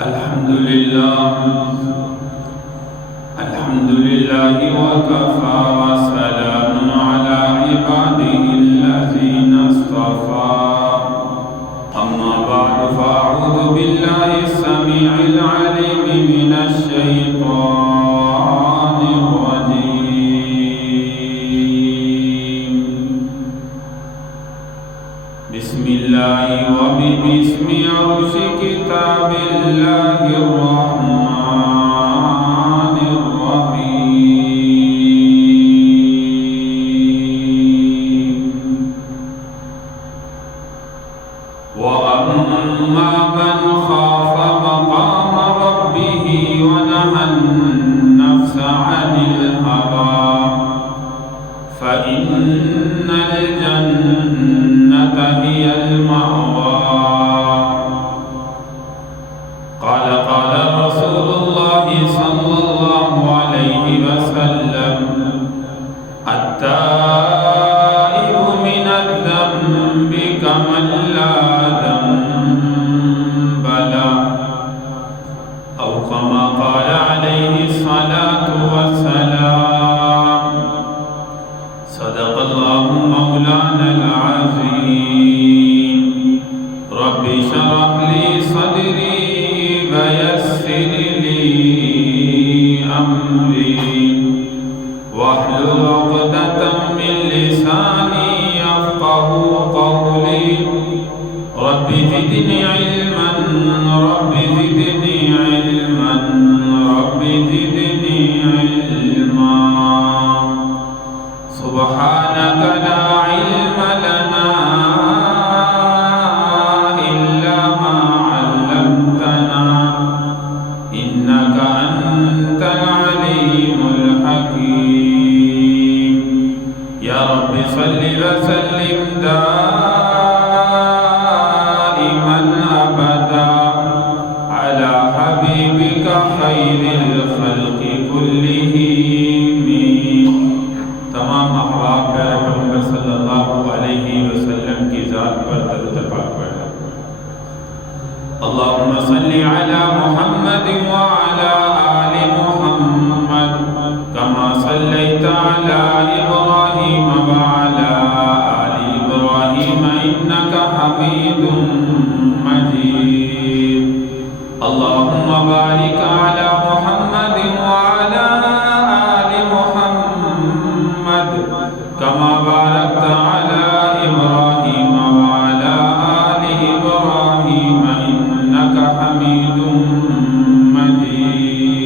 الحمد لله وكفى وسلام على عباده الذين اصطفى أما بعد فأعوذ بالله السميع العليم من الشيطان الرجيم بسم الله وباسم عرش كتاب الله الرحمن الرحيم وأما من خاف مقام ربه ونهى النفس عن الهوى فإن الجنة هي المأوى قال رسول الله صلى الله عليه وسلم التائب من الذنب كمن لا ذنب له أو كما قال عليه الصلاة والسلام صدق الله مولانا العظيم رب اشرح لي صدري ويسر لي أمري واحلل عقدة من لساني يفقه قولي رب زدني علما رب زدني علما رب زدني علما سبحانك لا علم لنا إلا ما علمتنا إنك أنت العليم الحكيم يا رب صل وسلم دائما أبدا على حبيبك خير الخلق كلهم تمام احباب پیارے پیغمبر صلی اللہ علیہ وسلم کی ذات پر درود پاک پڑھیں اللہم صلی علی محمد وعلی آل محمد کما صلیت علی ابراہیم وعلی آل ابراہیم انک حمید مجید اللہم بارک علی محمد وعلی آل محمد كما باركت على إبراهيم وعلى آل إبراهيم إنك حميد مجيد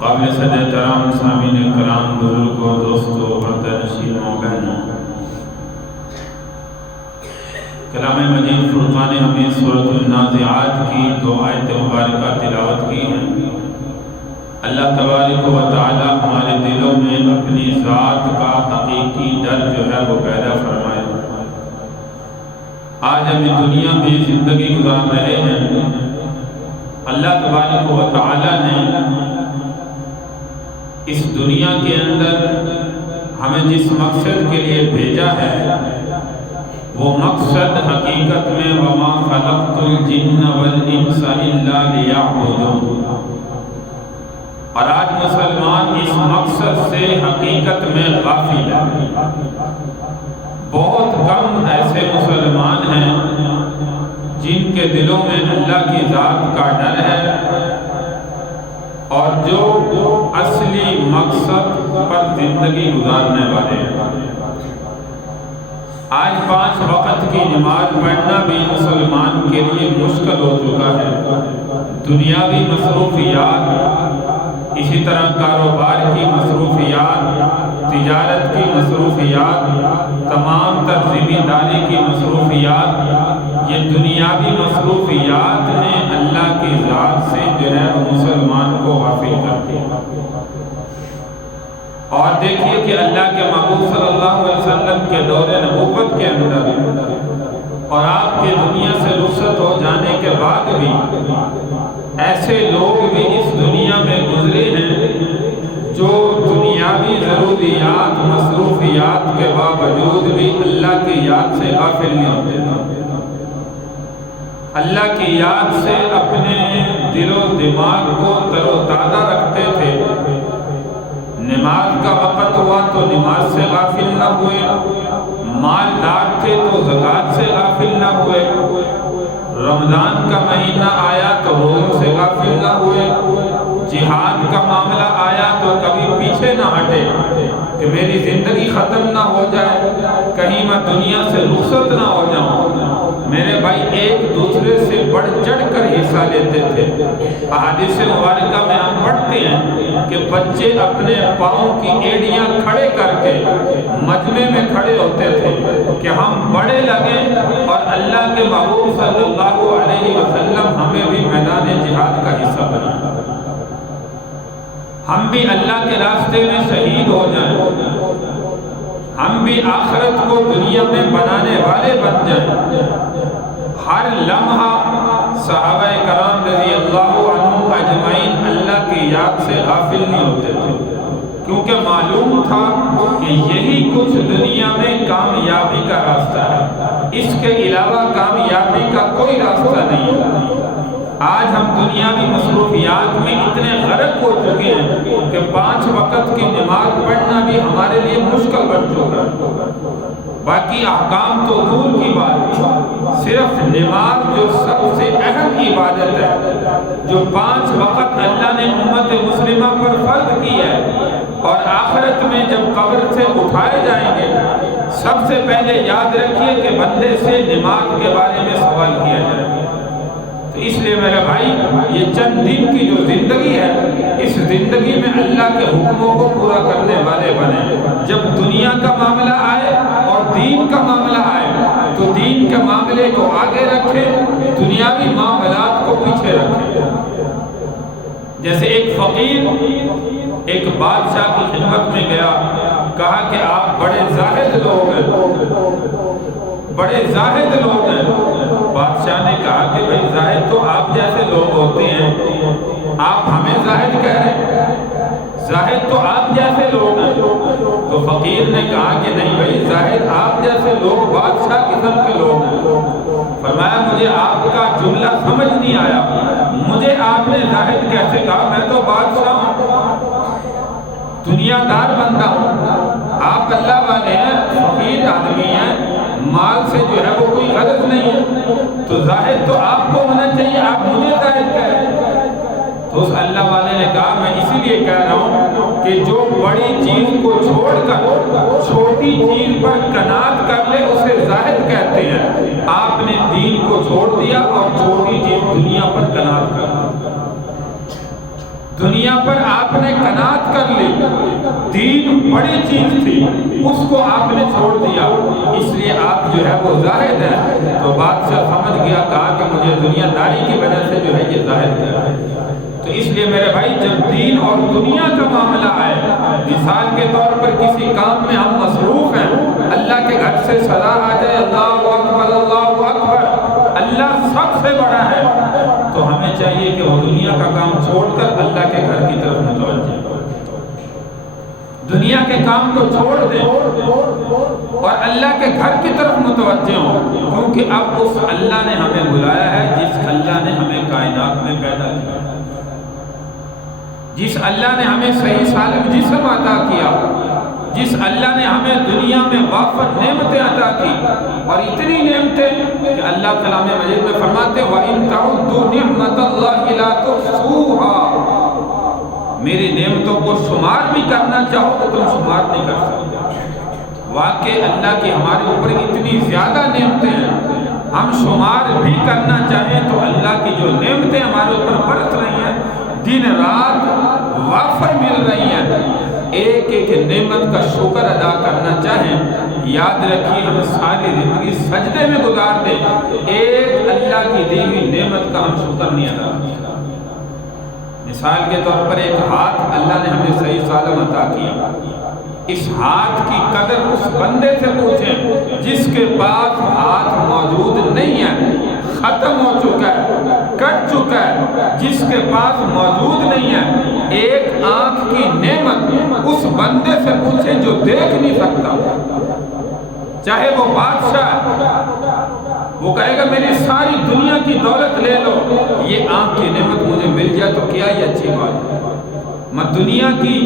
قابل صد احترام سامعین کرام بزرگوں دوستوں پردہ نشینوں بہنوں کلام مجید فرقان حمید سورۃ النازعات کی دو آیت مبارکہ تلاوت کی ہیں اللہ تبارک و تعالی ہمارے دلوں میں اپنی ذات کا حقیقی ڈر جو ہے وہ پیدا فرمائے آج ہم دنیا میں زندگی گزار رہے ہیں اللہ تبارک و تعالی نے اس دنیا کے اندر ہمیں جس مقصد کے لیے بھیجا ہے وہ مقصد حقیقت میں وَمَا خَلَقْتُ الْجِنَّ وَالْإِنسَ إِلَّا لِيَعْبُدُونَ اور آج مسلمان اس مقصد سے حقیقت میں غافل ہے بہت کم ایسے مسلمان ہیں جن کے دلوں میں اللہ کی ذات کا ڈر ہے اور جو اصلی مقصد پر زندگی گزارنے والے ہیں آج 5 وقت کی نماز پڑھنا بھی مسلمان کے لیے مشکل ہو چکا ہے دنیاوی مصروفیات اسی طرح کاروبار کی مصروفیات تجارت کی مصروفیات تمام تر ذمہ داری کی مصروفیات یہ دنیاوی مصروفیات نے اللہ کی ذات سے جو ہے مسلمان کو غافل کر دیا اور دیکھیے کہ اللہ کے محبوب صلی اللہ علیہ وسلم کے دور نبوت کے اندر اور آپ کے دنیا سے رخصت ہو جانے کے بعد بھی ایسے لوگ بھی اس دنیا میں گزرے ہیں جو دنیاوی ضرورت مشغولیات مصروفیات کے باوجود بھی اللہ کی یاد سے غافل نہیں ہوتے تھے، اللہ کی یاد سے اپنے دل و دماغ کو تر و تازہ رکھتے تھے۔ نماز کا وقت ہوا تو نماز سے غافل نہ ہوئے، مالدار تھے تو زکوٰۃ سے غافل نہ ہوئے، رمضان کا مہینہ آیا تو روزوں سے غافل نہ ہوئے، جہاد کا معاملہ آیا تو کبھی پیچھے نہ ہٹے کہ میری زندگی ختم نہ ہو جائے، کہیں میں دنیا سے رخصت نہ ہو جاؤں۔ میرے بھائی ایک دوسرے سے بڑھ چڑھ کر حصہ لیتے تھے۔ احادیث مبارکہ میں ہم پڑھتے ہیں کہ بچے اپنے پاؤں کی ایڑیاں کھڑے کر کے مجمع میں کھڑے ہوتے تھے کہ ہم بڑے لگیں اور اللہ کے محبوب صلی اللہ علیہ وسلم ہمیں بھی میدان جہاد کا حصہ بنائیں، ہم بھی اللہ کے راستے میں شہید ہو جائیں، ہم بھی آخرت کو دنیا میں بنانے والے بن جائیں۔ ہر لمحہ صحابہ کرام رضی اللہ عنہم اجمعین اللہ کی یاد سے غافل نہیں ہوتے تھے، کیونکہ معلوم تھا کہ یہی کچھ دنیا میں کامیابی کا راستہ ہے، اس کے علاوہ کامیابی کا کوئی راستہ نہیں ہے۔ آج ہم دنیاوی مصروفیات میں اتنے غرق ہو چکے ہیں کہ 5 وقت کی نماز پڑھنا بھی ہمارے لیے مشکل بن چکا ہے۔ باقی احکام تو دور کی بات، صرف نماز جو سب سے اہم عبادت ہے، جو 5 وقت اللہ نے امت مسلمہ پر فرض کی ہے، اور آخرت میں جب قبر سے اٹھائے جائیں گے سب سے پہلے یاد رکھیے کہ بندے سے نماز کے بارے میں سوال کیا جائے گا۔ اس لیے میرے بھائی یہ چند دن کی جو زندگی ہے، اس زندگی میں اللہ کے حکموں کو پورا کرنے والے بنے۔ جب دنیا کا معاملہ آئے اور دین کا معاملہ آئے تو دین کے معاملے کو آگے رکھیں، دنیاوی معاملات کو پیچھے رکھیں۔ جیسے ایک فقیر ایک بادشاہ کی خدمت میں گیا، کہا کہ آپ بڑے زاہد لوگ ہیں، بڑے زاہد لوگ ہیں۔ بادشاہ نے کہا کہ بھئی زاہد تو آپ جیسے لوگ ہوتے ہیں، آپ ہمیں زاہد کہہ رہے ہیں، زاہد تو آپ جیسے لوگ ہیں۔ تو فقیر نے کہا کہ نہیں بھئی زاہد آپ جیسے لوگ بادشاہ قسم کے لوگ ہیں۔ فرمایا مجھے آپ کا جملہ سمجھ نہیں آیا، مجھے آپ نے زاہد کیسے کہا؟ میں تو بادشاہ ہوں، دنیا دار بندہ ہوں، آپ اللہ والے ہیں، فقیر آدمی ہیں، مال سے جو ہے وہ کوئی غرض نہیں ہے، تو زاہد تو آپ کو ہونا چاہیے، آپ مجھے زاہد کہہ رہے ہیں۔ تو اس اللہ والے نے کہا میں اسی لیے کہہ رہا ہوں کہ جو بڑی چیز کو چھوڑ کر چھوٹی چیز پر قناعت کر لے اسے زاہد کہتے ہیں۔ آپ نے دین کو چھوڑ دیا اور چھوٹی چیز دنیا پر قناعت کر دی، دنیا پر آپ نے قناعت کر لی، دین بڑی چیز تھی اس کو آپ نے چھوڑ دیا، اس لیے آپ جو ہے وہ زاہد ہیں۔ تو بادشاہ سمجھ گیا، کہا کہ مجھے دنیا داری کی وجہ سے جو ہے یہ زاہد ہے۔ تو اس لیے میرے بھائی جب دین اور دنیا کا معاملہ آئے، مثال کے طور پر کسی کام میں ہم مصروف ہیں، اللہ کے گھر سے صدا آ جائے اللہ اکبر اللہ اکبر، اللہ سب سے بڑا ہے، تو ہمیں چاہیے کہ وہ دنیا کا کام چھوڑ کر اللہ کے گھر کی طرف متوجہ ہو، دنیا کے کام کو چھوڑ دیں اور اللہ کے گھر کی طرف متوجہ ہوں، کیونکہ اب اس اللہ نے ہمیں بلایا ہے جس اللہ نے ہمیں کائنات میں پیدا کیا، جس اللہ نے ہمیں صحیح سالم جسم عطا کیا، جس اللہ نے ہمیں دنیا میں وافر نعمتیں عطا کی، اور اتنی نعمتیں کہ اللہ کلام مجید میں فرماتے وَإِن تَعُدُّوا نِعْمَةَ اللَّهِ لَا تُحْصُوهَا، میری نعمتوں کو شمار بھی کرنا چاہو تو تم شمار نہیں کر سکتے۔ واقع اللہ کی ہمارے اوپر اتنی زیادہ نعمتیں ہیں، ہم شمار بھی کرنا چاہیں تو اللہ کی جو نعمتیں ہمارے اوپر برس رہی ہیں، دن رات وافر مل رہی ہیں، ایک ایک نعمت کا شکر ادا کرنا چاہیں، یاد رکھیے ہم ساری زندگی سجدے میں گزار دیں، ایک اللہ کی دی ہوئی نعمت کا ہم شکر نہیں ادا کرتے۔ مثال کے طور پر ایک ہاتھ اللہ نے ہمیں صحیح سالم عطا کیا، اس ہاتھ کی قدر اس بندے سے پوچھیں جس کے پاس ہاتھ موجود نہیں ہے، ختم ہو چکا ہے، کٹ چکا ہے، جس کے پاس موجود نہیں ہے۔ ایک آنکھ کی نعمت اس بندے سے پوچھے جو دیکھ نہیں سکتا، چاہے وہ بادشاہ ہے، وہ کہے گا میری ساری دنیا کی دولت لے لو، یہ آنکھ کی نعمت مجھے مل جائے تو کیا ہی اچھی بات ہے۔ میں دنیا کی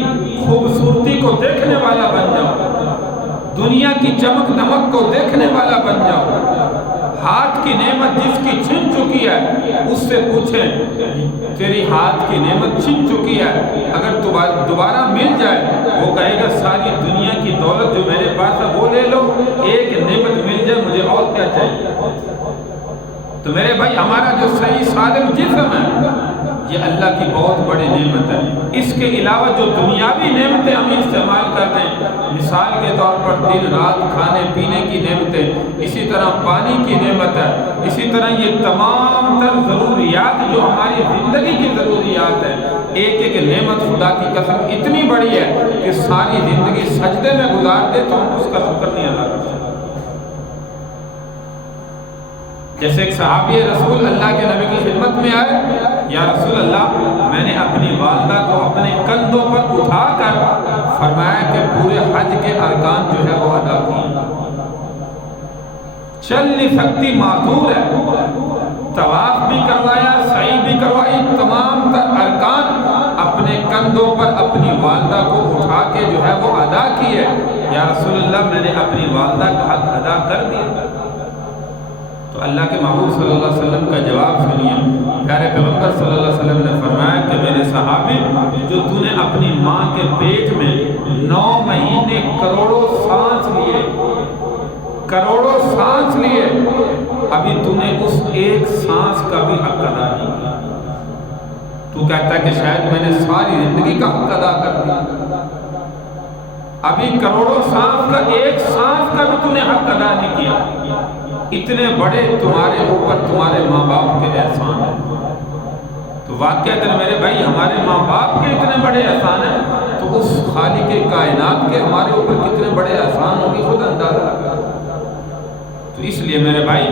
خوبصورتی کو دیکھنے والا بن جاؤں، دنیا کی چمک دمک کو دیکھنے والا بن جاؤں۔ ہاتھ کی نعمت جس کی چھن چکی ہے اس سے پوچھیں تیری ہاتھ کی نعمت چھن چکی ہے، اگر دوبارہ مل جائے وہ کہے گا ساری دنیا کی دولت جو میرے پاس ہے وہ لے لو، ایک نعمت مل جائے مجھے اور کیا چاہیے۔ تو میرے بھائی ہمارا جو صحیح سالم جسم ہے یہ اللہ کی بہت بڑی نعمت ہے۔ اس کے علاوہ جو دنیاوی نعمتیں ہم استعمال کرتے ہیں، مثال کے طور پر دن رات کھانے پینے کی نعمتیں، اسی طرح پانی کی نعمت ہے، اسی طرح یہ تمام تر ضروریات جو ہماری زندگی کی ضروریات ہیں، ایک ایک نعمت خدا کی قسم اتنی بڑی ہے کہ ساری زندگی سجدے میں گزار دے تو ہم اس کا شکر نہیں ادا کر سکتے۔ جیسے ایک صحابی رسول اللہ کے نبی کی خدمت میں آئے، یا رسول اللہ میں نے اپنی والدہ کو اپنے کندھوں پر اٹھا کر فرمایا کہ پورے حج کے ارکان جو ہے وہ ادا کیے، چل نہیں سکتی معذور ہے، طواف بھی کروایا سعی بھی کروائی، تمام تر ارکان اپنے کندھوں پر اپنی والدہ کو اٹھا کے جو ہے وہ ادا کیے۔ یا رسول اللہ میں نے اپنی والدہ کا حق ادا کر دیا۔ تو اللہ کے محبوب صلی اللہ علیہ وسلم کا جواب سنیے، پیارے پیغمبر صلی اللہ علیہ وسلم نے فرمایا کہ میرے صحابی جو تو نے اپنی ماں کے پیٹ میں 9 مہینے کروڑوں سانس لیے، ابھی تو نے اس ایک سانس کا بھی حق ادا نہیں کیا۔ تو کہتا ہے کہ شاید میں نے ساری زندگی کا حق ادا کر دیا، ابھی کروڑوں سانس کا ایک سانس کا بھی تو نے حق ادا نہیں کیا۔ اتنے بڑے تمہارے اوپر تمہارے ماں باپ کے احسان ہیں۔ تو واقعہ میرے بھائی ہمارے ماں باپ کے اتنے بڑے احسان ہیں تو اس خالق کائنات کے ہمارے اوپر کتنے بڑے احسان ہوگی خود اندازہ لگا۔ تو اس لیے میرے بھائی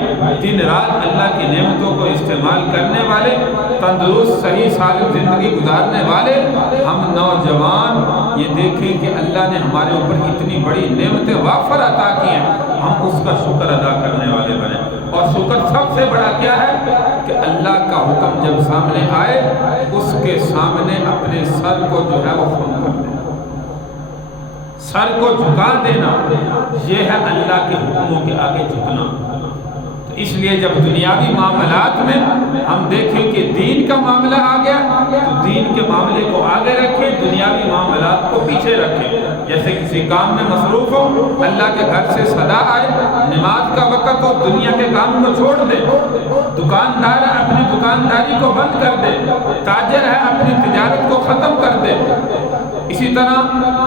دن رات اللہ کی نعمتوں کو استعمال کرنے والے، تندرست صحیح سالم زندگی گزارنے والے ہم نوجوان یہ دیکھیں کہ اللہ نے ہمارے اوپر اتنی بڑی نعمتیں وافر عطا کی ہیں، ہم اس کا شکر ادا کرنے والے بنے۔ اور شکر سب سے بڑا کیا ہے کہ اللہ کا حکم جب سامنے آئے اس کے سامنے اپنے سر کو جو ہے وہ خم کر دینا، سر کو جھکا دینا، یہ ہے اللہ کے حکموں کے آگے جھکنا۔ تو اس لیے جب دنیاوی معاملات میں ہم دیکھیں کہ دین کا معاملہ آ گیا تو دین کے معاملے کو آگے رکھیں، دنیاوی معاملات کو پیچھے رکھیں۔ جیسے کسی کام میں مصروف ہو، اللہ کے گھر سے صدا آئے، نماز کا وقت ہو، دنیا کے کام کو چھوڑ دے، دکاندار ہے اپنی دکانداری کو بند کر دے، تاجر ہے اپنی تجارت کو ختم کر دے، اسی طرح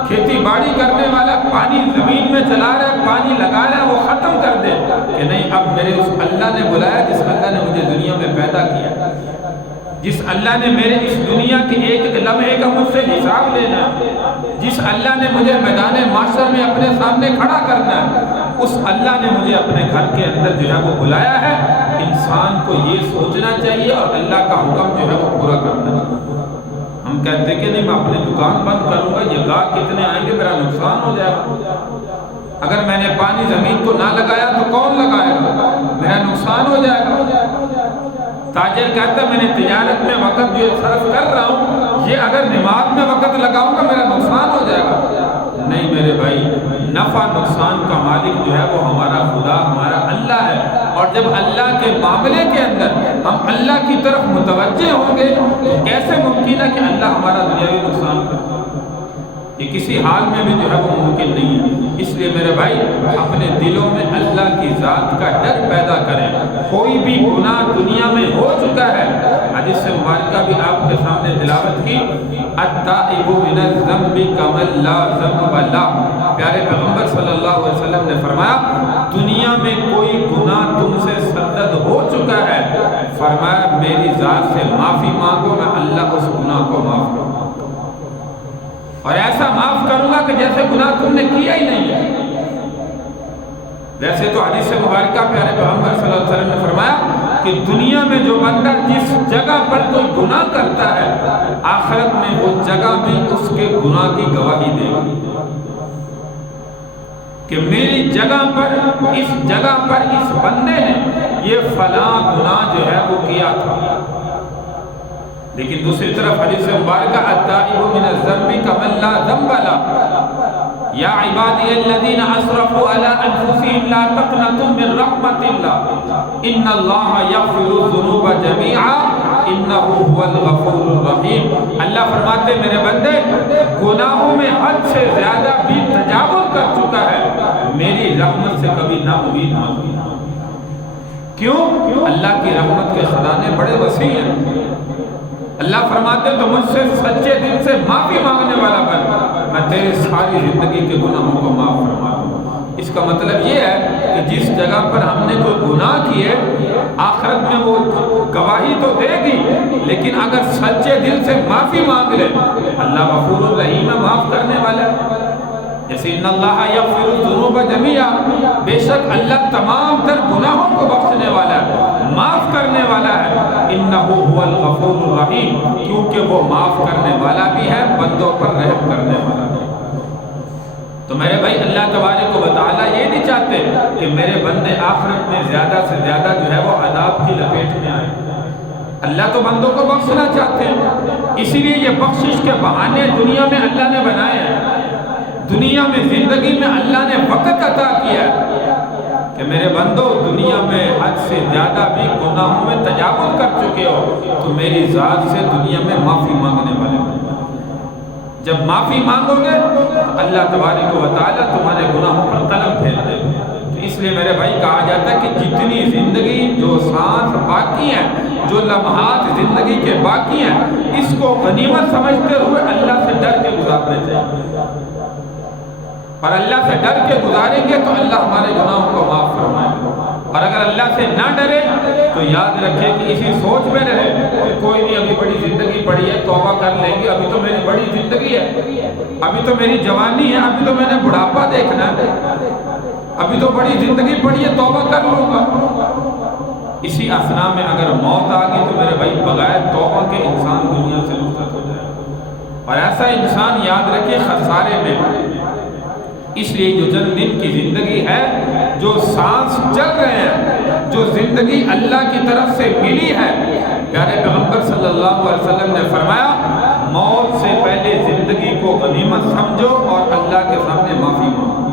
کھیتی باڑی کرنے والا پانی زمین میں چلا رہا ہے، پانی لگا رہا ہے، وہ ختم کر دے کہ نہیں اب میرے اس اللہ نے بلایا جس اللہ نے مجھے دنیا میں پیدا کیا، جس اللہ نے میرے اس دنیا کے ایک لمحے کا مجھ سے حساب لینا، جس اللہ نے مجھے میدان محشر میں اپنے سامنے کھڑا کرنا، اس اللہ نے مجھے اپنے گھر کے اندر جو ہے وہ بلایا ہے۔ انسان کو یہ سوچنا چاہیے اور اللہ کا حکم جو ہے وہ پورا کرنا چاہیے۔ ہم کہتے ہیں کہ نہیں میں اپنی دکان بند کروں گا، یہ گاہک کتنے آئیں گے، میرا نقصان ہو جائے گا، اگر میں نے پانی زمین کو نہ لگایا تو کون لگائے گا، میرا نقصان ہو جائے گا۔ تاجر کہتا ہے میں نے تجارت میں وقت جو صرف کر رہا ہوں، یہ اگر نماز میں وقت لگاؤں گا میرا نقصان ہو جائے گا۔ نہیں میرے بھائی، نفع نقصان کا مالک جو ہے وہ ہمارا خدا، ہمارا اللہ ہے، اور جب اللہ کے معاملے کے اندر ہم اللہ کی طرف متوجہ ہوں گے تو کیسے ممکن ہے کہ اللہ ہمارا دنیاوی نقصان کرے؟ یہ کسی حال میں بھی جو ہے وہ ممکن نہیں ہے۔ اس لیے میرے بھائی اپنے دلوں میں اللہ کی ذات کا ڈر پیدا کریں۔ کوئی بھی گناہ دنیا میں ہو چکا ہے، حدیث مبارکہ بھی آپ کے سامنے تلاوت کی، التائب من الذنب کمن لا ذنب لہ۔ پیارے پیغمبر صلی اللہ علیہ وسلم نے فرمایا دنیا میں کوئی گناہ تم سے سرزد ہو چکا ہے، فرمایا میری ذات سے معافی مانگو، میں اللہ اس گناہ کو معاف کروں گا، اور ایسا معاف کروں گا کہ جیسے گناہ تم نے کیا ہی نہیں ہے۔ ویسے تو حدیث مبارکہ پیارے پیغمبر صلی اللہ علیہ وسلم نے فرمایا کہ دنیا میں جو بندہ جس جگہ پر کوئی گناہ کرتا ہے آخرت میں وہ جگہ بھی اس کے گناہ کی گواہی دے گی کہ میری جگہ پر اس جگہ پر اس بندے نے یہ فلاں گناہ جو ہے وہ کیا تھا. لیکن دوسری طرف حدیث مبارکہ التائب من الذنب کمن لا ذنب له یا عبادی الذین اسرفوا علی انفسهم لا تقنطوا من رحمت اللہ ان اللہ یغفر الذنوب جميعا انہ هو الغفور الرحیم. اللہ فرماتے میرے بندے گناہوں میں حد سے زیادہ بھی تجاوز کر چکا ہے میری رحمت سے کبھی نا امید مت ہونا. کیوں؟ اللہ کی رحمت کے خزانے بڑے وسیع ہیں. اللہ فرماتے تو مجھ سے سچے دل سے معافی مانگنے والا بن میں تیرے ساری زندگی کے گناہوں کو معاف فرما دوں. اس کا مطلب یہ ہے کہ جس جگہ پر ہم نے کوئی گناہ کیے آخرت میں وہ گواہی تو دے گی لیکن اگر سچے دل سے معافی مانگ لے اللہ غفور الرحیم معاف کرنے والا ہے. جیسے ان اللہ یغفر الذنوب جميعا بے شک اللہ تمام تر گناہوں کو بخشنے والا ہے معاف کرنے والا ہے. انہ هو الغفور الرحیم کیونکہ وہ معاف کرنے والا بھی ہے بندوں پر رحم کرنے والا بھی. تو میرے بھائی اللہ تبارک و تعالیٰ یہ نہیں چاہتے کہ میرے بندے آخرت میں زیادہ سے زیادہ جو ہے وہ عذاب کی لپیٹ میں آئے. اللہ تو بندوں کو بخشنا چاہتے ہیں اسی لیے یہ بخشش کے بہانے دنیا میں اللہ نے بنائے ہیں. دنیا میں زندگی میں اللہ نے وقت عطا کیا کہ میرے بندو دنیا میں حد سے زیادہ بھی گناہوں میں تجاوز کر چکے ہو تو میری ذات سے دنیا میں معافی مانگنے والے بن. جب معافی مانگو گے تو اللہ تبارک و تعالیٰ تمہارے گناہوں پر قلم پھیر دے گا. تو اس لیے میرے بھائی کہا جاتا ہے کہ جتنی زندگی جو سانس باقی ہیں جو لمحات زندگی کے باقی ہیں اس کو غنیمت سمجھتے ہوئے اللہ سے ڈر کے گزارنے چاہیے. اور اللہ سے ڈر کے گزاریں گے تو اللہ ہمارے گناہوں کو معاف فرمائے گا. اور اگر اللہ سے نہ ڈرے تو یاد رکھے کہ اسی سوچ میں رہے کہ کوئی نہیں ابھی بڑی زندگی پڑی ہے توبہ کر لیں گے ابھی تو میری بڑی زندگی ہے ابھی تو میری جوانی ہے ابھی تو میں نے بڑھاپا دیکھنا ہے ابھی تو بڑی زندگی پڑی ہے توبہ کر لوں گا. اسی اثنا میں اگر موت آ گئی تو میرے بھائی بغیر توبہ کے انسان دنیا سے رخصت ہو جائے اور ایسا انسان یاد رکھے خسارے میں. اس لیے جو چند دن کی زندگی ہے جو سانس چل رہے ہیں جو زندگی اللہ کی طرف سے ملی ہے پیارے پیغمبر صلی اللہ علیہ وسلم نے فرمایا موت سے پہلے زندگی کو غنیمت سمجھو اور اللہ کے سامنے معافی مانگو.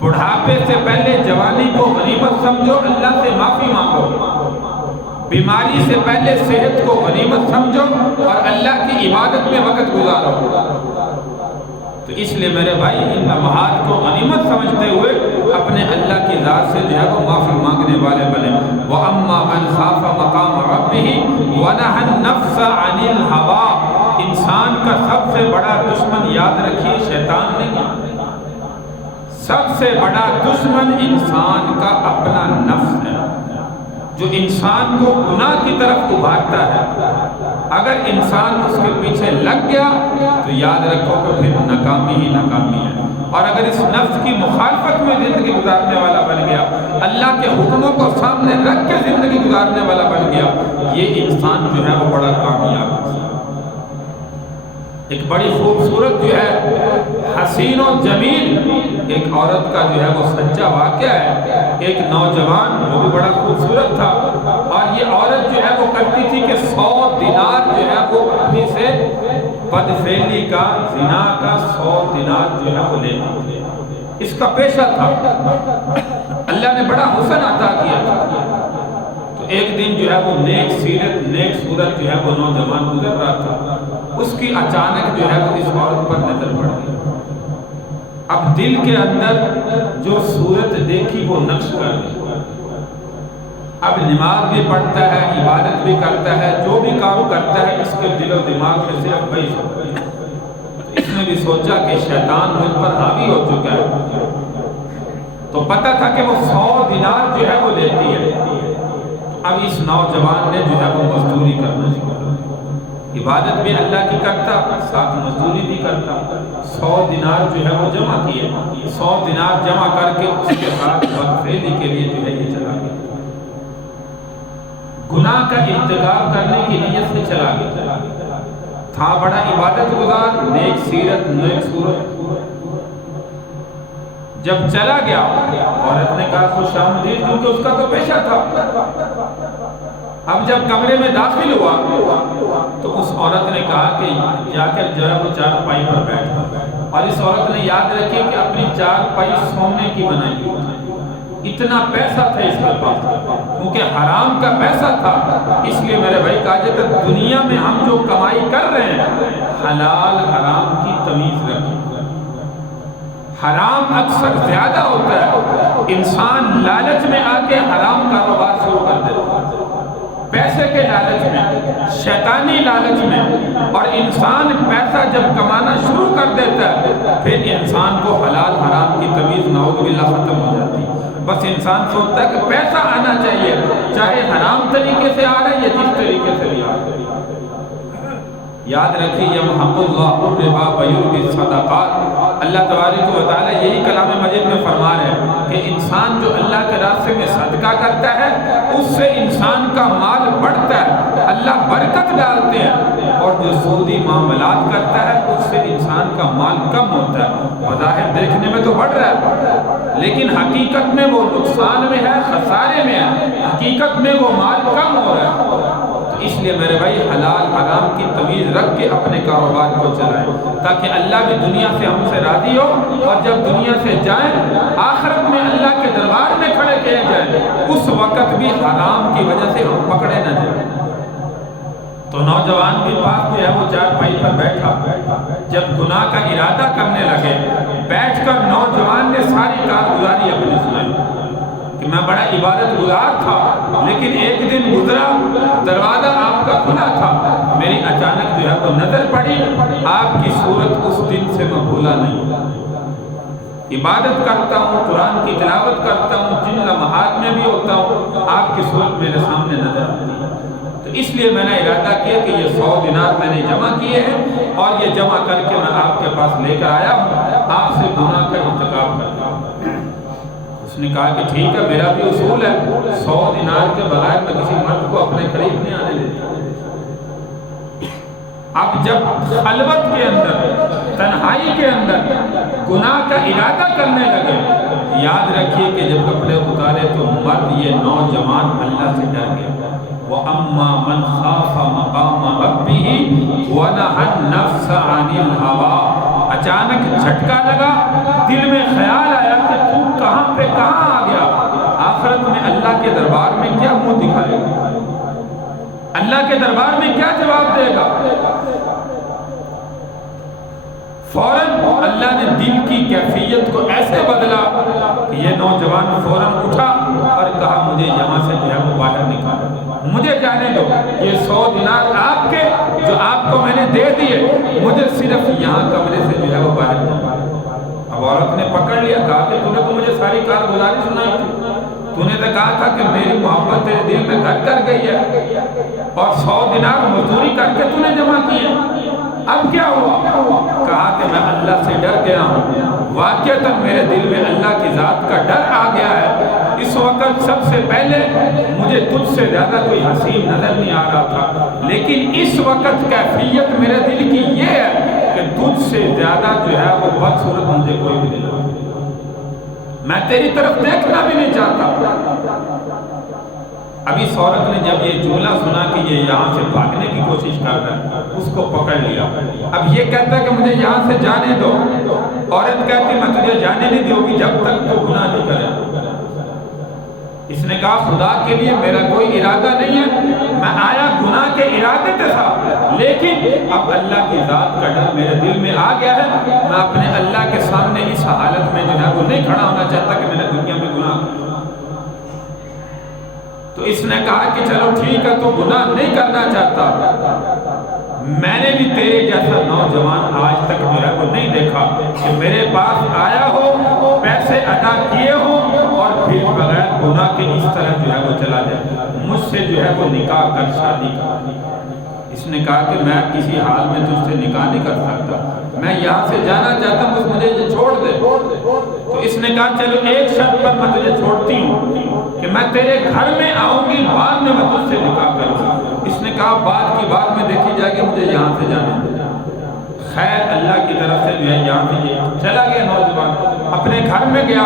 بڑھاپے سے پہلے جوانی کو غنیمت سمجھو اللہ سے معافی مانگو. بیماری سے پہلے صحت کو غنیمت سمجھو اور اللہ کی عبادت میں وقت گزارو. تو اس لیے میرے بھائی ان لمحات کو غنیمت سمجھتے ہوئے اپنے اللہ کی ذات سے جو ہے وہ معافی مانگنے والے بنے. وَأَمَّا مَنْ خَافَ مَقَامَ رَبِّهِ وَنَهَى النَّفْسَ عَنِ الْهَوَىٰ انسان کا سب سے بڑا دشمن یاد رکھیے شیطان نہیں. سب سے بڑا دشمن انسان کا اپنا نفس ہے جو انسان کو گناہ کی طرف ابھارتا ہے. اگر انسان اس کے پیچھے لگ گیا تو یاد رکھو کہ پھر ناکامی ہی ناکامی ہے. اور اگر اس نفس کی مخالفت میں زندگی گزارنے والا بن گیا اللہ کے حکموں کو سامنے رکھ کے زندگی گزارنے والا بن گیا یہ انسان جو ہے وہ بڑا کامیاب ہے. ایک بڑی خوبصورت جو ہے حسین و جمیل ایک عورت کا جو ہے وہ سچا واقعہ ہے. ایک نوجوان وہ بھی بڑا خوبصورت تھا اور یہ عورت جو ہے وہ کرتی تھی کہ 100 دینار جو ہے وہ اپنی سے بدفعلی کا زنا کا 100 دینار جو ہے وہ لیتی تھی. اس کا پیشہ تھا. اللہ نے بڑا حسن عطا کیا تھا. تو ایک دن جو ہے وہ نیک سیرت نیک صورت جو ہے وہ نوجوان گزر رہا تھا. اس کی اچانک جو ہے وہ اس عورت پر نظر پڑ گئی. اب دل کے اندر جو صورت دیکھی وہ نقش کر دی. اب نماز بھی پڑھتا ہے عبادت بھی کرتا ہے جو بھی کام کرتا ہے اس کے دل و دماغ میں صرف وہی سوچتا ہے. اس نے بھی سوچا کہ شیطان مجھ پر حاوی ہو چکا ہے. تو پتہ تھا کہ وہ 100 دینار جو ہے وہ لیتی ہے. اب اس نوجوان نے جو ہے وہ مزدوری کرنا شروع کر. عبادت بھی اللہ کی کرتا ساتھ مزدوری بھی کرتا. 100 دینار جو ہے وہ جمع کیے، 100 دینار جمع کر کے اس کے ساتھ بدفعلی کے لیے جو ہے یہ چلا گیا، گناہ کا ارتکاب کرنے کی نیت سے چلا گیا، تھا بڑا عبادت گزار، نیک سیرت، نیک صورت، جب چلا گیا عورت نے کہا خوش آمدید، کیونکہ اس کا تو پیشہ تھا۔ اب جب کمرے میں داخل ہوا تو اس عورت نے کہا کہ جا کر جو ہے وہ چارپائی پر بیٹھا، اور اس عورت نے یاد رکھی کہ اپنی چارپائی سونے کی بنائی، اتنا پیسہ تھا اس کے پاس، کیونکہ حرام کا پیسہ تھا۔ اس لیے میرے بھائی کہا جاتا ہے دنیا میں ہم جو کمائی کر رہے ہیں حلال حرام کی تمیز رکھیں۔ حرام اکثر زیادہ ہوتا ہے، انسان لالچ میں آ کے حرام کاروبار شروع کر دیتا ہے، پیسے کے لالچ میں، شیطانی لالچ میں، اور انسان پیسہ جب کمانا شروع کر دیتا ہے پھر انسان کو حلال حرام کی تمیز نعوذ باللہ ختم ہو جاتی ہے۔ بس انسان سوچتا ہے کہ پیسہ آنا چاہیے، چاہے حرام طریقے سے آ رہا ہے یا جس طریقے سے بھی آ رہا ہے۔ یاد رکھیے یمحق اللہ الربا ویربی الصدقات، اللہ تبارک و تعالیٰ یہی کلام مجید میں فرما رہے ہیں کہ انسان جو اللہ کے راستے میں صدقہ کرتا ہے اس سے انسان کا مال بڑھتا ہے، اللہ برکت ڈالتے ہیں، اور جو سودی معاملات کرتا ہے اس سے انسان کا مال کم ہوتا ہے۔ بظاہر دیکھنے میں تو بڑھ رہا ہے لیکن حقیقت میں وہ نقصان میں ہے، خسارے میں ہے، حقیقت میں وہ مال کم ہو رہا ہے۔ اس لیے میرے بھائی حلال حرام کی تمیز رکھ کے اپنے کاروبار کو چلائیں تاکہ اللہ بھی دنیا سے ہم سے راضی ہو، اور جب دنیا سے جائیں آخرت میں اللہ کے دربار میں کھڑے کیے جائیں اس وقت بھی حرام کی وجہ سے ہم پکڑے نہ جائیں۔ تو نوجوان کے پاس جو ہے وہ چارپائی پر بیٹھا، جب گناہ کا ارادہ کرنے لگے بیٹھ کر نوجوان نے ساری کارگزاری اپنی سنائی کہ میں بڑا عبادت گزار تھا لیکن ایک دن گزرا دروازہ آپ کا کھلا تھا، میری اچانک جو ہے وہ نظر پڑی، آپ کی صورت اس دن سے میں بھولا نہیں، عبادت کرتا ہوں، قرآن کی تلاوت کرتا ہوں، جن لمحات میں بھی ہوتا ہوں آپ کی صورت میرے سامنے نظر آتی ہے۔ تو اس لیے میں نے ارادہ کیا کہ یہ 100 دینار میں نے جمع کیے ہیں اور یہ جمع کر کے میں آپ کے پاس لے کر آیا ہوں، آپ سے گناہ کا ارتکاب کرتا ہوں۔ اس نے کہا کہ ٹھیک ہے، میرا بھی اصول ہے 100 دینار کے بغیر میں کسی مرد کو اپنے قریب نہیں آنے دیتا۔ اب جب خلوت کے اندر، تنہائی کے اندر گناہ کا ارادہ کرنے لگے، یاد رکھیے کہ جب کپڑے اتارے تو مرد یہ نوجوان اللہ سے ڈر گیا۔ وَأَمَّا مَنْ خَافَ مَقَامَ رَبِّهِ وَنَهَى النَّفْسَ عَنِ الْهَوَىٰ، اچانک جھٹکا لگا، دل میں خیال آیا کہ تو کہاں پہ کہاں آ گیا، آخرت میں اللہ کے دربار میں کیا منہ دکھائے گا، اللہ کے دربار میں کیا جواب دے گا۔ فوراً اللہ نے دل کی کیفیت کو ایسے بدلا کہ یہ نوجوان فوراً اٹھا اور کہا مجھے یہاں سے جو ہے وہ باہر نکالا، مجھے جانے دو، یہ 100 دینار آپ کے جو آپ کو میں نے دے دیے، مجھے صرف یہاں کمرے سے جو ہے وہ باہر نکالا۔ اب عورت نے پکڑ لیا، کہا کہ تو نے تو مجھے ساری کارگزاری سنائی تھی، تو نے تو کہا تھا کہ میری محبت تیرے دل میں گھر کر گئی ہے اور 100 دینار مزدوری کر کے تو نے جمع کیے، اب کیا ہوا؟ کہا کہ میں اللہ سے ڈر گیا ہوں، واقعتاً میرے دل میں اللہ کی ذات کا ڈر آ گیا ہے، اس وقت سب سے پہلے مجھے تجھ سے زیادہ کوئی حسین نظر نہیں آ رہا تھا، لیکن اس وقت کیفیت میرے دل کی یہ ہے کہ تجھ سے زیادہ جو ہے وہ بدصورت مجھے کوئی بھی نہیں لگا، میں تیری طرف دیکھنا بھی نہیں چاہتا۔ ابھی اس عورت نے جب یہ جملہ سنا کہ یہ یہاں سے بھاگنے کی کوشش کر رہا ہے، اس کو پکڑ لیا۔ اب یہ کہتا ہے کہ مجھے یہاں سے جانے دو، عورت کہتی میں تجھے جانے نہیں دوں گی جب تک تو گناہ نہیں کرے۔ اس نے کہا خدا کے لیے میرا کوئی ارادہ نہیں ہے، میں آیا گناہ کے ارادے کے ساتھ، لیکن اب اللہ کی ذات کا ڈر میرے دل میں آ گیا ہے، میں اپنے اللہ کے سامنے اس حالت میں جو ہے وہ نہیں کھڑا ہونا چاہتا کہ میں نے دنیا میں گناہ کیا۔ تو اس نے کہا کہ چلو ٹھیک ہے تو گناہ نہیں کرنا چاہتا، میں نے بھی تیرے جیسا نوجوان آج تک جو ہے وہ نہیں دیکھا کہ میرے پاس آیا ہو، پیسے ادا کیے ہو اور پھر بغیر گناہ کے اس طرح جو ہے وہ چلا جائے، مجھ سے جو ہے وہ نکاح کر شادی کر۔ اس نے کہا کہ میں کسی حال میں تجھ سے نکاح نہیں کر سکتا، میں یہاں سے جانا چاہتا ہوں، مجھے یہ چھوڑ دے۔ تو اس نے کہا چلو ایک شرط پر میں تجھے چھوڑتی ہوں کہ میں تیرے گھر میں آؤں گی، بعد میں تجھ سے نکاح کروں۔ اس نے کہا بعد کی بات میں دیکھی جائے گی، مجھے یہاں سے جانا ہے۔ خیر اللہ کی طرف سے جو ہے یہاں سے چلا گیا نوجوان، اپنے گھر میں گیا۔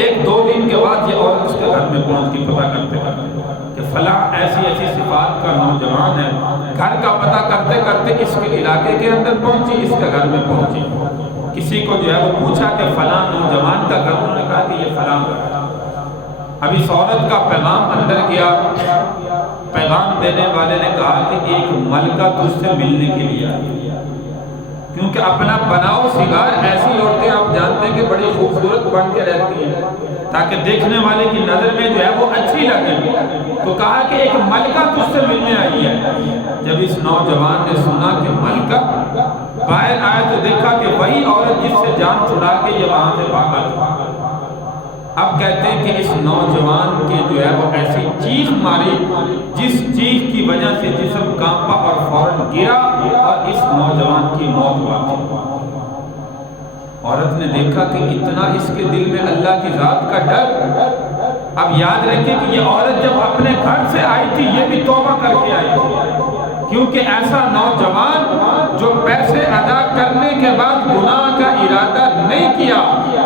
ایک دو دن کے بعد یہ عورت اس کے گھر میں پہنچ کے پتہ کرتے کہ فلاں ایسی ایسی صفات کا نوجوان ہے۔ گھر کا پتہ کرتے کرتے اس کے علاقے کے اندر پہنچی، اس کے گھر میں پہنچی۔ کسی کو جو ہے وہ پوچھا کہ فلاں نوجوان کا گھر، انہوں نے کہا کہ یہ فلاں گھر۔ اب اس عورت کا پیغام اندر گیا، پیغام دینے والے نے کہا کہ ایک ملکہ تجھ سے ملنے کے لیے آئی، کیونکہ اپنا بناؤ سنگار ایسی عورتیں آپ جانتے ہیں کہ بڑی خوبصورت بن کے رہتی ہیں تاکہ دیکھنے والے کی نظر میں جو ہے وہ اچھی لگے۔ تو کہا کہ ایک ملکہ تجھ سے ملنے آئی ہے۔ جب اس نوجوان نے سنا کہ ملکہ، باہر آئے تو دیکھا کہ وہی عورت جس سے جان چھڑا کے یہ وہاں سے بھاگا تھا۔ اب کہتے ہیں کہ اس نوجوان کے جو ہے وہ ایسی چیخ ماری جس چیخ کی وجہ سے جسم کانپا اور فوراً گرا اور اس نوجوان کی موت ہوا۔ عورت نے دیکھا کہ اتنا اس کے دل میں اللہ کی ذات کا ڈر۔ اب یاد رکھیں کہ یہ عورت جب اپنے گھر سے آئی تھی یہ بھی توبہ کر کے آئی تھی، کیونکہ ایسا نوجوان جو پیسے ادا کرنے کے بعد گناہ کا ارادہ نہیں کیا،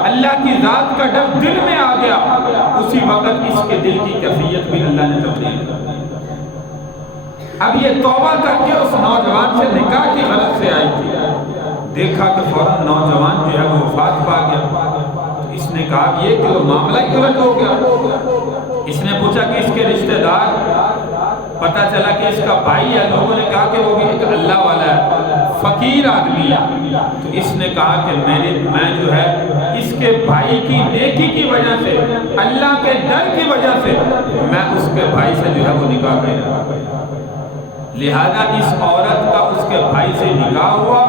اللہ کی ذات کا ڈر دل میں آ گیا، اسی وقت اس کے دل کی کیفیت بھی اللہ نے تبدیل کر دی۔ اب یہ توبہ کر کے اس نوجوان سے نکاح کی غرض سے آئی تھی، دیکھا کہ فوراً نوجوان جو ہے وہ وفات پا گیا۔ اس نے کہا یہ کہ وہ معاملہ ہی الٹ ہو گیا۔ اس نے پوچھا کہ اس کے رشتہ دار، پتہ چلا کہ اس کا بھائی ہے۔ لوگوں نے کہا کہ وہ بھی ایک اللہ والا ہے، فقیر آدمی ہے۔ تو اس نے کہا کہ میں جو ہے اس کے بھائی کی نیکی کی وجہ سے، اللہ کے ڈر کی وجہ سے میں اس کے بھائی سے جو ہے وہ نکاح کر رہا ہوں۔ لہذا اس عورت کا اس کے بھائی سے نکاح ہوا،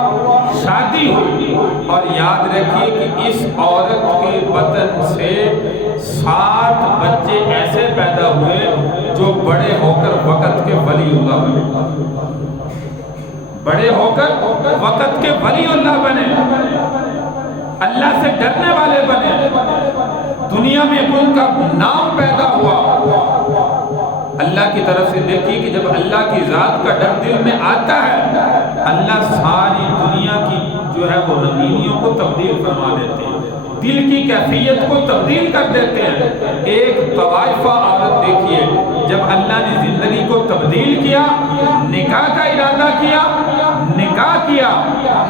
شادی ہوئی، اور یاد رکھیے کہ اس عورت کے بطن سے 7 بچے ایسے پیدا ہوئے جو بڑے ہو کر وقت کے ولی اللہ بنے، بڑے ہو کر وقت کے ولی اللہ بنے، اللہ سے ڈرنے والے بنے، دنیا میں ان کا نام پیدا ہوا۔ اللہ کی طرف سے دیکھیے کہ جب اللہ کی ذات کا ڈر دل میں آتا ہے، اللہ ساری دنیا کی جو ہے وہ رنگینیوں کو تبدیل فرما دیتے ہیں، دل کی کیفیت کو تبدیل کر دیتے ہیں۔ ایک طوائفہ عورت دیکھیے، جب اللہ نے زندگی کو تبدیل کیا، نکاح کا ارادہ کیا، نکاح کیا،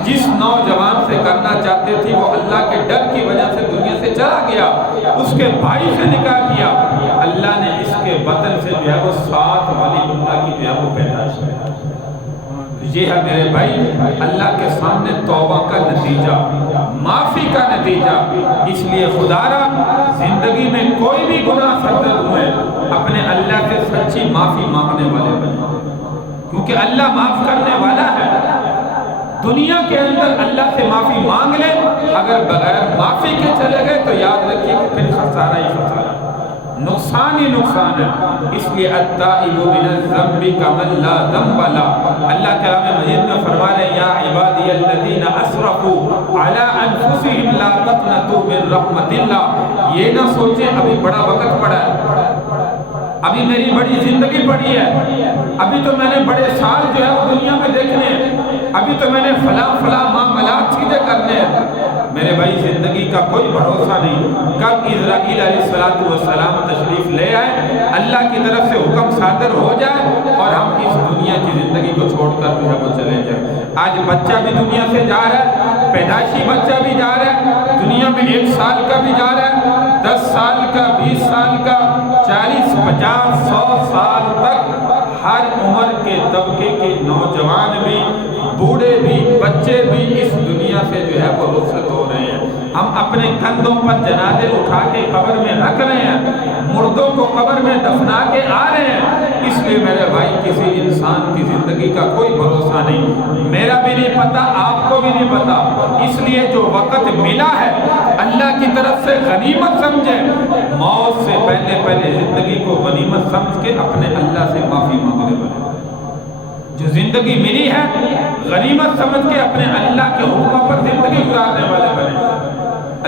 جس نوجوان سے کرنا چاہتے تھی وہ اللہ کے ڈر کی وجہ سے دنیا سے چلا گیا، اس کے بھائی سے نکاح کیا، اللہ نے اس کے بطن سے جو ہے وہ 7 ولی اللہ کی جو ہے وہ پیدائش کی۔ یہ ہے میرے بھائی اللہ کے سامنے توبہ کا نتیجہ، معافی کا نتیجہ۔ اس لیے خدا را زندگی میں کوئی بھی گناہ سرزد ہوئے اپنے اللہ سے سچی معافی مانگنے والے بنے، کیونکہ اللہ معاف کرنے والا ہے۔ دنیا کے اندر اللہ سے معافی مانگ لے، اگر بغیر معافی کے چلے گئے تو یاد رکھیے کہ پھر خسارہ ہی خسارہ، نقصان ہی نقصان ہے۔ اس لیے التائب من الذنب کمن لا ذنب له، اللہ کلام مجید میں فرما رہے ہیں یا عبادی الذین اسرفوا علی انفسهم لا تقنطوا من رحمت اللہ۔ یہ نہ سوچیں ابھی بڑا وقت پڑا ہے، ابھی میری بڑی زندگی پڑی ہے، ابھی تو میں نے بڑے سال جو ہے وہ دنیا میں دیکھنے ہیں، ابھی تو میں نے فلاں معاملات سیدھے کرنے ہیں۔ میرے بھائی زندگی کا کوئی بھروسہ نہیں، کب اسرائیل علیہ السلام تشریف لے آئے، اللہ کی طرف سے حکم صادر ہو جائے اور ہم اس دنیا کی زندگی کو چھوڑ کر جو ہے وہ چلے جائیں۔ آج بچہ بھی دنیا سے جا رہا ہے، پیدائشی بچہ بھی جا رہا ہے، دنیا میں 1 سال کا بھی جا رہا ہے، 10 سال کا، 20 سال کا، 40، 50، 100 سال تک ہر عمر کے طبقے کے نوجوان بھی، بوڑھے بھی، بچے بھی اس دنیا سے جو ہے وہ رخصت ہو رہے ہیں۔ ہم اپنے کندھوں پر جنازے اٹھا کے قبر میں رکھ رہے ہیں، مردوں کو قبر میں دفنا کے آ رہے ہیں۔ اس لیے میرے بھائی کسی انسان کی زندگی کا کوئی بھروسہ نہیں، میرا بھی نہیں پتا، آپ کو بھی نہیں پتا۔ اس لیے جو وقت ملا ہے اللہ کی طرف سے غنیمت سمجھیں، موت سے پہلے زندگی کو غنیمت سمجھ کے اپنے اللہ سے معافی مانگنے والے۔ جو زندگی ملی ہے غنیمت سمجھ کے اپنے اللہ کے حکموں پر زندگی گزارنے والے بنے۔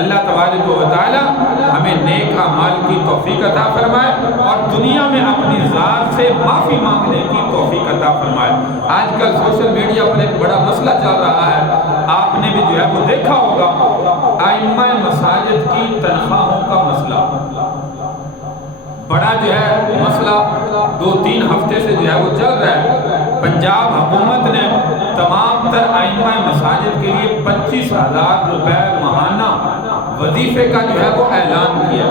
اللہ تبارک و تعالی ہمیں نیک اعمال کی توفیق عطا فرمائے اور دنیا میں اپنی ذات سے معافی مانگنے کی توفیق عطا فرمائے۔ آج کل سوشل میڈیا پر ایک بڑا مسئلہ چل رہا ہے، آپ نے بھی جو ہے وہ دیکھا ہوگا، ائمہ مساجد کی تنخواہوں کا مسئلہ بڑا جو ہے مسئلہ 2-3 ہفتے سے جو ہے وہ چل رہا ہے۔ پنجاب حکومت نے تمام تر ائمہ مساجد کے لیے 25,000 روپے ماہانہ وظیفے کا جو ہے وہ اعلان کیا۔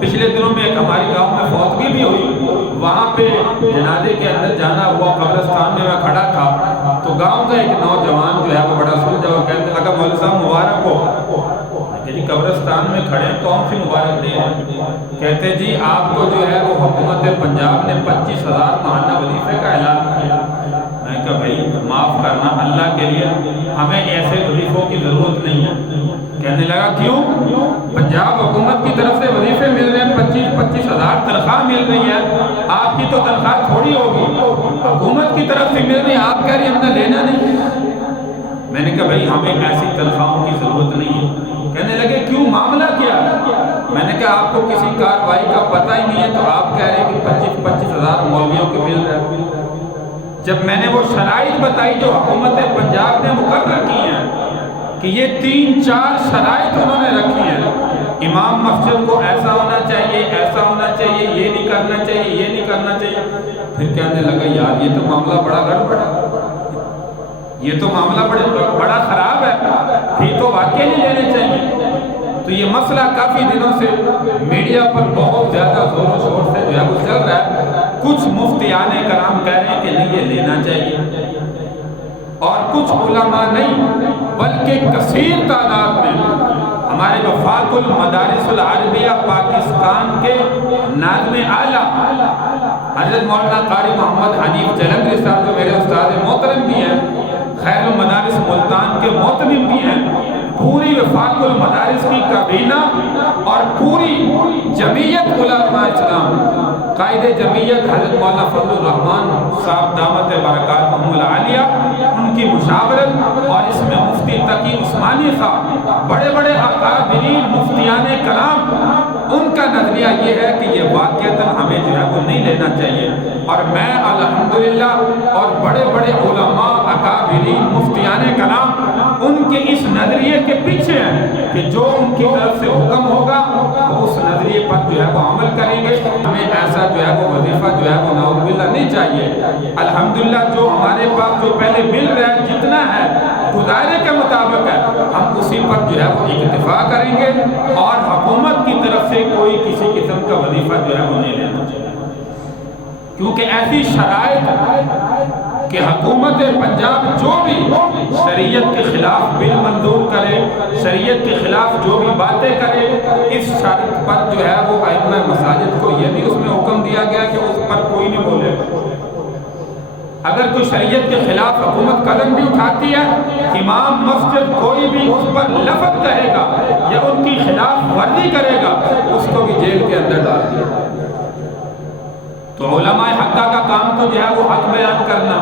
پچھلے دنوں میں ایک ہماری گاؤں میں فوتگی بھی ہوئی، وہاں پہ جنازے کے اندر جانا ہوا، قبرستان میں کھڑا تھا تو گاؤں کا ایک نوجوان جو ہے وہ بڑا سلجھا ہوا کہنے لگا مولوی صاحب مبارک ہو، کہ قبرستان میں کھڑے کون سی مبارک دے ہیں؟ کہتے جی آپ کو جو ہے وہ حکومت پنجاب نے 25,000 ماہانہ وظیفے کا اعلان کیا۔ میں کہا بھائی معاف کرنا، اللہ کے لیے ہمیں ایسے وظیفوں کی ضرورت نہیں ہے۔ کہنے لگا کیوں؟ پنجاب حکومت کی طرف سے وظیفے مل رہے ہیں، 25,000 تنخواہ مل رہی ہے، آپ کی تو تنخواہ تھوڑی ہوگی، حکومت کی طرف سے مل رہی ہے، آپ کہہ رہی ہم نے لینا نہیں۔ میں نے کہا بھائی ہمیں ایسی تنخواہوں کی ضرورت نہیں ہے۔ کہنے لگے کیوں، معاملہ کیا؟ میں نے کہا آپ کو کسی کارروائی کا پتہ ہی نہیں ہے تو آپ کہہ رہے ہیں کہ 25,000 مولویوں کے مل رہے ہیں۔ جب میں نے وہ شرائط بتائی جو حکومت پنجاب نے مقرر کی ہیں کہ یہ 3-4 شرائط انہوں نے رکھی ہیں، امام مسجد کو ایسا ہونا چاہیے، ایسا ہونا چاہیے، یہ نہیں کرنا چاہیے، یہ نہیں کرنا چاہیے، پھر کہنے لگا یار یہ تو معاملہ بڑا گڑبڑ ہے، یہ تو معاملہ بڑا خراب ہے، پھر تو واقعی نہیں لینے چاہیے۔ تو یہ مسئلہ کافی دنوں سے میڈیا پر بہت زیادہ زور و شور سے جو ہے وہ چل رہا ہے۔ کچھ مفتیان کرام کہہ رہے ہیں کہ نہیں یہ لینا چاہیے، اور کچھ علماء نہیں بلکہ کثیر تعداد میں ہمارے وفاق المدارس العربیہ پاکستان کے ناظم اعلیٰ حضرت مولانا قاری محمد حنیف جلندری صاحب جو میرے استاد محترم بھی ہیں، خیر المدارس ملتان کے محتمم بھی ہیں، پوری وفاق المدارس کی کابینہ اور پوری جمعیت علماء اسلام، قائد جمعیت حضرت مولانا فضل الرحمان صاحب دامت برکاتہم العالیہ، ان کی مشاورت اور اس میں مفتی تقی عثمانی صاحب، بڑے بڑے اکابرین مفتیان کرام، ان کا نظریہ یہ ہے کہ یہ واقعتاً ہمیں جو ہے وہ نہیں لینا چاہیے۔ اور میں الحمدللہ اور بڑے بڑے علماء اکابرین مفتیان کرام ان کے اس نظریے کے پیچھے ہیں کہ جو ان کی طرف سے حکم ہوگا وہ اس نظریے پر جو ہے وہ عمل کریں گے۔ ہمیں ایسا جو ہے وہ وظیفہ جو ہے وہ نعوذ باللہ نہیں چاہیے۔ الحمدللہ جو ہمارے پاس جو پہلے مل رہا ہے جتنا ہے گزارے کے مطابق ہے، ہم اسی پر جو ہے وہ اکتفا کریں گے اور حکومت کی طرف سے کوئی کسی قسم کا وظیفہ جو ہے وہ نہیں لینا چاہیے، کیونکہ ایسی شرائط کہ حکومت پنجاب جو بھی شریعت کے خلاف بل منظور کرے، شریعت کے خلاف جو بھی باتیں کرے، اس شرط پر جو ہے وہ ائمہ مساجد کو یہ بھی اس میں حکم دیا گیا کہ اس پر کوئی نہیں بولے۔ اگر کوئی شریعت کے خلاف حکومت قدم بھی اٹھاتی ہے، امام مسجد کوئی بھی اس پر لفظ کہے گا یا ان کی خلاف ورزی کرے گا، اس کو بھی جیل کے اندر ڈال دیا۔ تو علماء حقہ کا کام تو جو ہے وہ حق بیان کرنا،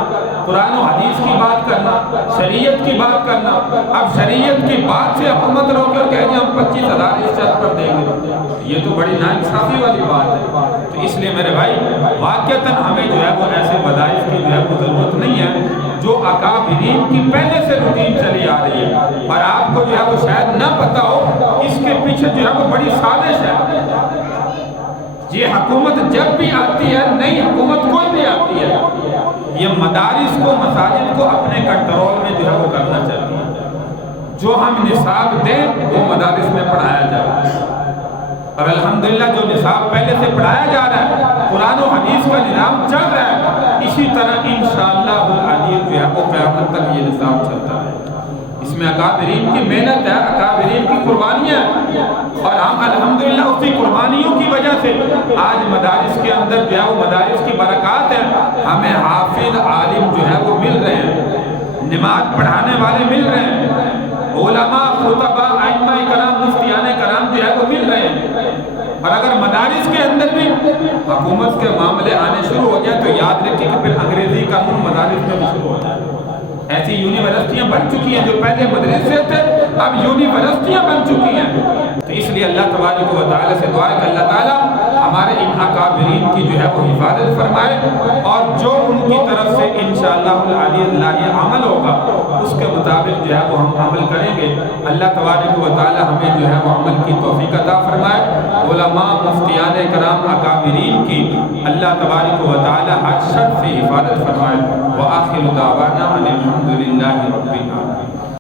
قرآن و حدیث کی بات کرنا، شریعت کی بات کرنا۔ اب شریعت کی بات سے حکومت رو کر کہہ دیں ہم 25,000 اس شرط پر دیں گے، یہ تو بڑی ناانصافی والی بات ہے۔ تو اس لیے میرے بھائی واقعتاً ہمیں جو ہے وہ ایسے وظائف کی جو ہے وہ ضرورت نہیں ہے جو اکابرین کی پہلے سے روٹین چلی آ رہی ہے، اور آپ کو جو ہے وہ شاید نہ پتہ ہو اس کے پیچھے جو ہے وہ بڑی سازش ہے۔ یہ حکومت جب بھی آتی ہے، نئی حکومت کوئی بھی آتی ہے، یہ مدارس کو مساجد کو اپنے کنٹرول میں جو ہے وہ کرنا چاہتی ہے۔ جو ہم نصاب دیں وہ مدارس میں پڑھایا جائے، اور الحمدللہ جو نصاب پہلے سے پڑھایا جا رہا ہے، قرآن و حدیث کا نظام چل رہا ہے، اسی طرح انشاءاللہ العزیز جو ہے وہ قیامت تک یہ نظام چلتا ہے۔ اس میں اکابرین کی محنت ہے، اکابرین کی قربانیاں ہیں، اور ہم الحمدللہ اسی قربانیوں کی وجہ سے آج مدارس کے اندر جو ہے وہ مدارس کی برکات ہیں، ہمیں حافظ عالم جو ہے وہ مل رہے ہیں، نماز پڑھانے والے مل رہے ہیں، علماء خطبہ ائمہ کرام مفتیان کرام جو ہے وہ مل رہے ہیں۔ اور اگر مدارس کے اندر بھی حکومت کے معاملے آنے شروع ہو جائے تو یاد رکھیں کہ پھر انگریزی قانون مدارس میں بھی شروع ہو جائے۔ ایسی یونیورسٹیاں بن چکی ہیں جو پہلے مدرسے تھے اب یونیورسٹیاں بن چکی ہیں۔ تو اس لیے اللہ تبارک و تعالیٰ سے دعا ہے کہ اللہ تعالیٰ ہمارے ان اکابرین کی جو ہے وہ حفاظت فرمائے، اور جو ان کی طرف سے انشاءاللہ العلی اللہ عمل ہوگا اس کے مطابق جو ہے وہ ہم عمل کریں گے۔ اللہ تبارک و تعالیٰ ہمیں جو ہے وہ عمل کی توفیق عطا فرمائے۔ علماء، مفتیان کرام، اکابرین کی اللہ تبارک و تعالیٰ ہر شر سے حفاظت فرمائے۔ وآخر دعوانا ان الحمد للہ رب العالمین۔